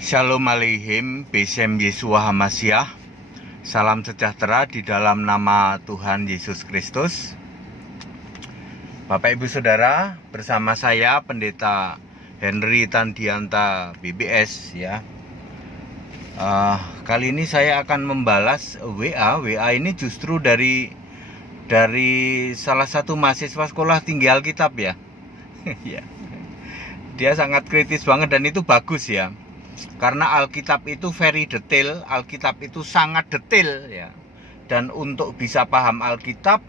Shalom Aleichem, Besem Yeshua Hamasyah. Salam sejahtera di dalam nama Tuhan Yesus Kristus. Bapak Ibu Saudara, bersama saya Pendeta Henry Tandianta BBS ya. Kali ini saya akan membalas WA ini justru dari salah satu mahasiswa sekolah tinggi Alkitab ya. Ya. Dia sangat kritis banget dan itu bagus ya. Karena Alkitab itu very detail, Alkitab itu sangat detail ya. Dan untuk bisa paham Alkitab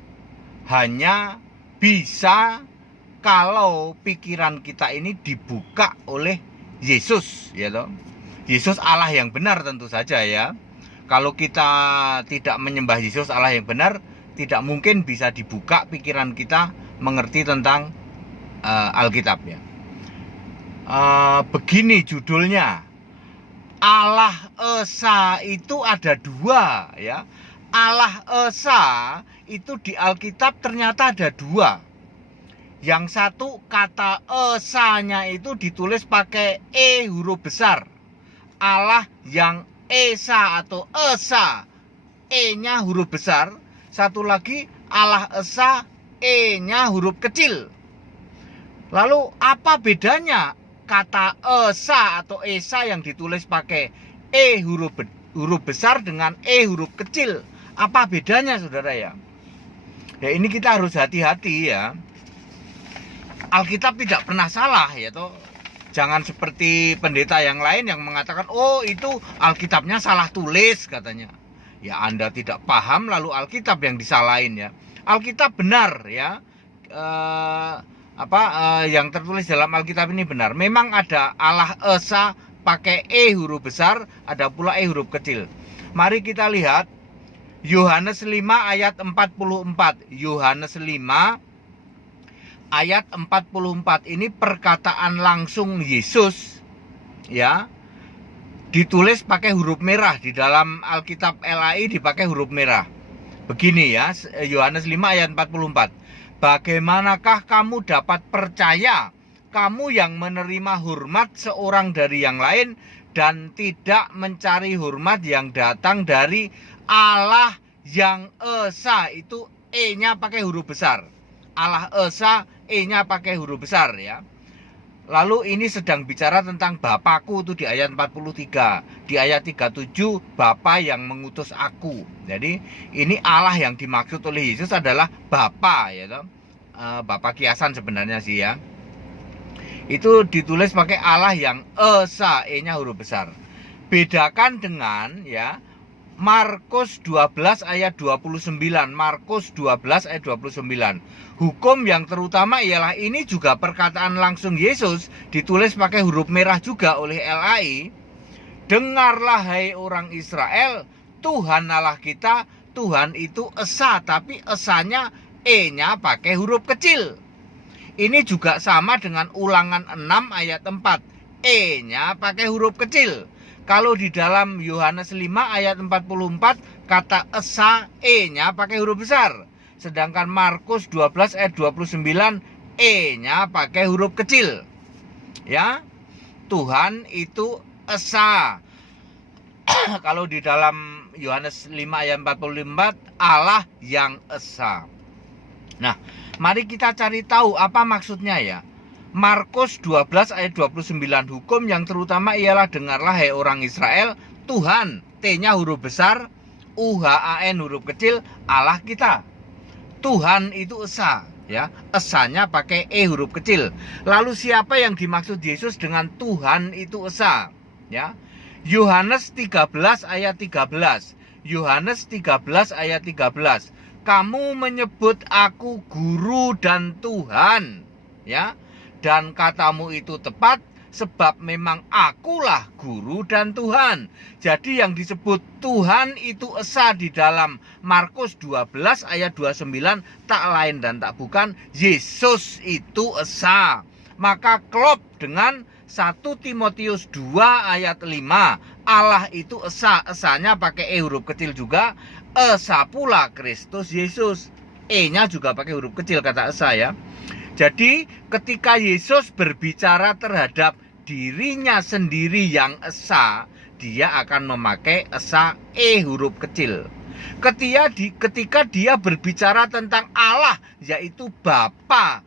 hanya bisa kalau pikiran kita ini dibuka oleh Yesus ya toh. Yesus Allah yang benar tentu saja ya. Kalau kita tidak menyembah Yesus Allah yang benar, tidak mungkin bisa dibuka pikiran kita mengerti tentang Alkitab ya. Begini judulnya, Allah Esa itu ada dua ya. Allah Esa itu di Alkitab ternyata ada dua. Yang satu kata Esanya itu ditulis pakai E huruf besar. Allah yang Esa atau Esa, E-nya huruf besar. Satu lagi Allah Esa, E-nya huruf kecil. Lalu apa bedanya kata Esa atau Esa yang ditulis pakai E huruf besar dengan E huruf kecil? Apa bedanya saudara ya? Ya ini kita harus hati-hati ya. Alkitab tidak pernah salah ya toh. Jangan seperti pendeta yang lain yang mengatakan, oh itu Alkitabnya salah tulis katanya. Ya Anda tidak paham lalu Alkitab yang disalahin ya. Alkitab benar ya. Yang tertulis dalam Alkitab ini benar. Memang ada Allah Esa pakai E huruf besar, ada pula E huruf kecil. Mari kita lihat Yohanes 5 ayat 44. Yohanes 5 ayat 44 ini perkataan langsung Yesus ya. Ditulis pakai huruf merah di dalam Alkitab LAI dipakai huruf merah. Begini ya, Yohanes 5 ayat 44. Bagaimanakah kamu dapat percaya, kamu yang menerima hormat seorang dari yang lain dan tidak mencari hormat yang datang dari Allah yang Esa? Itu E-nya pakai huruf besar. Allah Esa, E-nya pakai huruf besar ya. Lalu ini sedang bicara tentang Bapakku itu di ayat 43. Di ayat 37 Bapa yang mengutus aku. Jadi ini Allah yang dimaksud oleh Yesus adalah Bapa ya toh. Bapa kiasan sebenarnya sih ya. Itu ditulis pakai Allah yang Esa, E-nya huruf besar. Bedakan dengan ya Markus 12 ayat 29. Markus 12 ayat 29. Hukum yang terutama ialah ini juga perkataan langsung Yesus ditulis pakai huruf merah juga oleh LAI. Dengarlah hai orang Israel, Tuhan Allah kita, Tuhan itu Esa, tapi Esanya E-nya pakai huruf kecil. Ini juga sama dengan Ulangan 6 ayat 4. E-nya pakai huruf kecil. Kalau di dalam Yohanes 5 ayat 44 kata Esa, E-nya pakai huruf besar. Sedangkan Markus 12 ayat 29 E-nya pakai huruf kecil. Ya. Tuhan itu Esa. Kalau di dalam Yohanes 5 ayat 44 Allah yang Esa. Nah, mari kita cari tahu apa maksudnya ya. Markus 12 ayat 29, hukum yang terutama ialah dengarlah hai orang Israel, Tuhan, T-nya huruf besar, UHAN huruf kecil, Allah kita. Tuhan itu Esa ya, Esanya pakai E huruf kecil. Lalu siapa yang dimaksud Yesus dengan Tuhan itu Esa ya? Yohanes 13 ayat 13. Yohanes 13 ayat 13. Kamu menyebut aku guru dan Tuhan ya. Dan katamu itu tepat, sebab memang akulah guru dan Tuhan. Jadi yang disebut Tuhan itu Esa di dalam Markus 12 ayat 29 tak lain dan tak bukan Yesus itu Esa. Maka klop dengan 1 Timotius 2 ayat 5. Allah itu Esa, Esanya pakai E huruf kecil juga. Esa pula Kristus Yesus. E-nya juga pakai huruf kecil kata Esa ya. Jadi ketika Yesus berbicara terhadap dirinya sendiri yang esa, dia akan memakai esa huruf kecil. Ketika dia berbicara tentang Allah, yaitu Bapa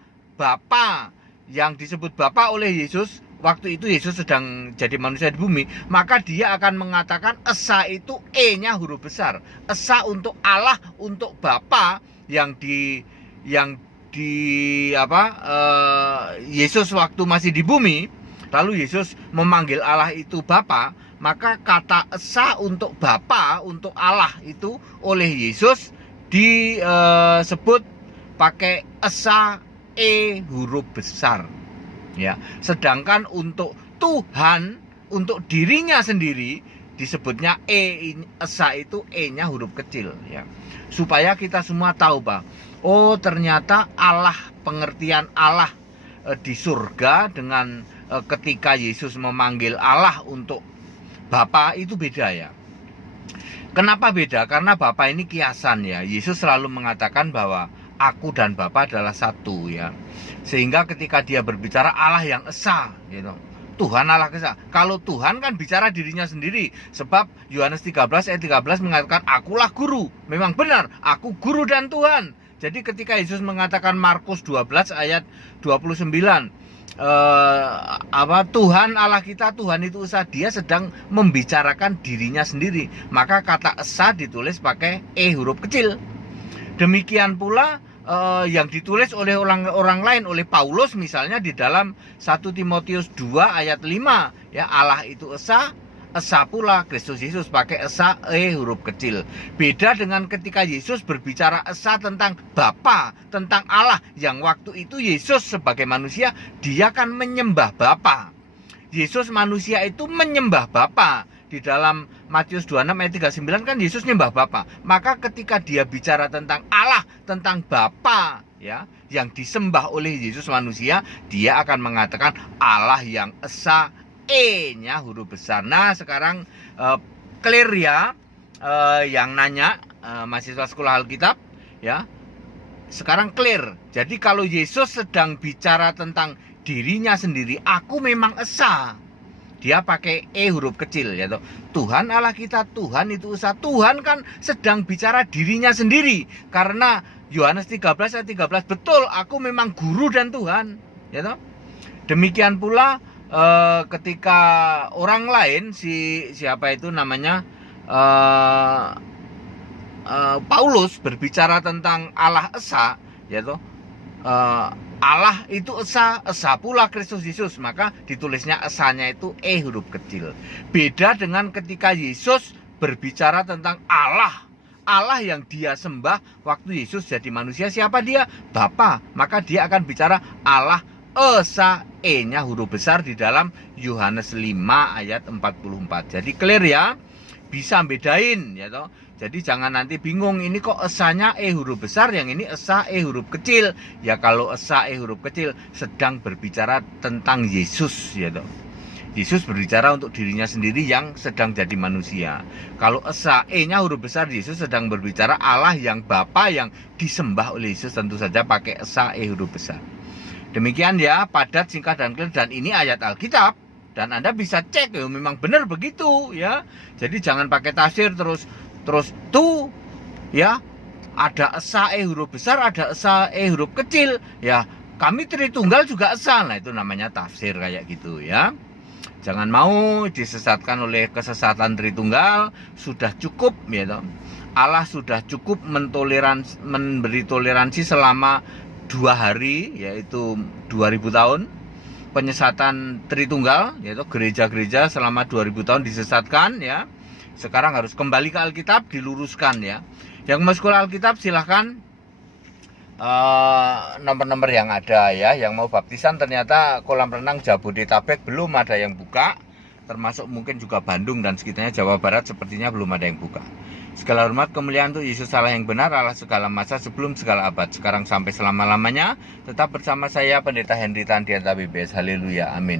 yang disebut Bapa oleh Yesus, waktu itu Yesus sedang jadi manusia di bumi, maka dia akan mengatakan esa itu E-nya huruf besar. Esa untuk Allah, untuk Bapa yang Yesus waktu masih di bumi, lalu Yesus memanggil Allah itu Bapa, maka kata esa untuk Bapa, untuk Allah itu oleh Yesus disebut pakai esa huruf besar. Ya, sedangkan untuk Tuhan, untuk dirinya sendiri disebutnya esa itu E-nya huruf kecil, ya. Supaya kita semua tahu, Pak. Oh, ternyata Allah, pengertian Allah di surga dengan ketika Yesus memanggil Allah untuk Bapa itu beda, ya. Kenapa beda? Karena Bapa ini kiasan, ya. Yesus selalu mengatakan bahwa aku dan Bapa adalah satu, ya. Sehingga ketika dia berbicara Allah yang esa, gitu. Tuhan Allah esa. Kalau Tuhan kan bicara dirinya sendiri, sebab Yohanes 13 ayat 13 mengatakan akulah guru. Memang benar, aku guru dan Tuhan. Jadi ketika Yesus mengatakan Markus 12 ayat 29, Tuhan Allah kita, Tuhan itu esa, dia sedang membicarakan dirinya sendiri. Maka kata esa ditulis pakai huruf kecil. Demikian pula yang ditulis oleh orang lain, oleh Paulus misalnya di dalam 1 Timotius 2 ayat 5, ya, Allah itu esa pula Kristus Yesus pakai esa huruf kecil. Beda dengan ketika Yesus berbicara esa tentang Bapa, tentang Allah, yang waktu itu Yesus sebagai manusia dia kan menyembah Bapa. Yesus manusia itu menyembah Bapa. Di dalam Matius 26 ayat 39 kan Yesus nyembah Bapa. Maka ketika dia bicara tentang Allah, tentang Bapa, ya, yang disembah oleh Yesus manusia, dia akan mengatakan Allah yang esa, E-nya huruf besar. Nah, sekarang clear ya, yang nanya mahasiswa sekolah Alkitab, ya. Sekarang clear. Jadi kalau Yesus sedang bicara tentang dirinya sendiri, aku memang esa, dia pakai huruf kecil, ya toh. Tuhan Allah kita, Tuhan itu esa. Tuhan kan sedang bicara dirinya sendiri. Karena Yohanes 13 ayat 13, betul aku memang guru dan Tuhan, ya toh. Demikian pula ketika orang lain, siapa itu namanya, Paulus berbicara tentang Allah esa, ya toh. Allah itu esa pula Kristus Yesus, maka ditulisnya esanya itu huruf kecil. Beda dengan ketika Yesus berbicara tentang Allah yang dia sembah waktu Yesus jadi manusia, siapa dia? Bapa. Maka dia akan bicara Allah esa, E-nya huruf besar di dalam Yohanes 5 ayat 44. Jadi clear ya, bisa bedain, ya toh. Jadi jangan nanti bingung, ini kok esanya huruf besar, yang ini esa huruf kecil. Ya kalau esa huruf kecil sedang berbicara tentang Yesus, ya toh. Yesus berbicara untuk dirinya sendiri yang sedang jadi manusia. Kalau esa E-nya huruf besar, Yesus sedang berbicara Allah yang Bapa yang disembah oleh Yesus, tentu saja pakai esa huruf besar. Demikian ya, padat, singkat dan clear, dan ini ayat Alkitab. Dan Anda bisa cek, ya memang benar begitu, ya. Jadi jangan pakai tafsir terus tuh, ya, ada esa huruf besar, ada esa huruf kecil, ya. Kami Tritunggal juga esa. Nah, itu namanya tafsir kayak gitu, ya. Jangan mau disesatkan oleh kesesatan Tritunggal. Sudah cukup, ya toh. Allah sudah cukup memberi toleransi selama 2 hari, yaitu 2000 tahun. Penyesatan Tritunggal, yaitu gereja-gereja selama 2000 tahun disesatkan, ya. Sekarang harus kembali ke Alkitab, diluruskan, ya. Yang mau sekolah Alkitab silahkan, nomor-nomor yang ada, ya. Yang mau baptisan, ternyata kolam renang Jabodetabek belum ada yang buka, termasuk mungkin juga Bandung dan sekitarnya, Jawa Barat sepertinya belum ada yang buka. Segala hormat kemuliaan untuk Yesus Allah yang benar, Allah segala masa sebelum segala abad, sekarang sampai selama-lamanya. Tetap bersama saya Pendeta Henry Tandianta BBS. Haleluya, amin.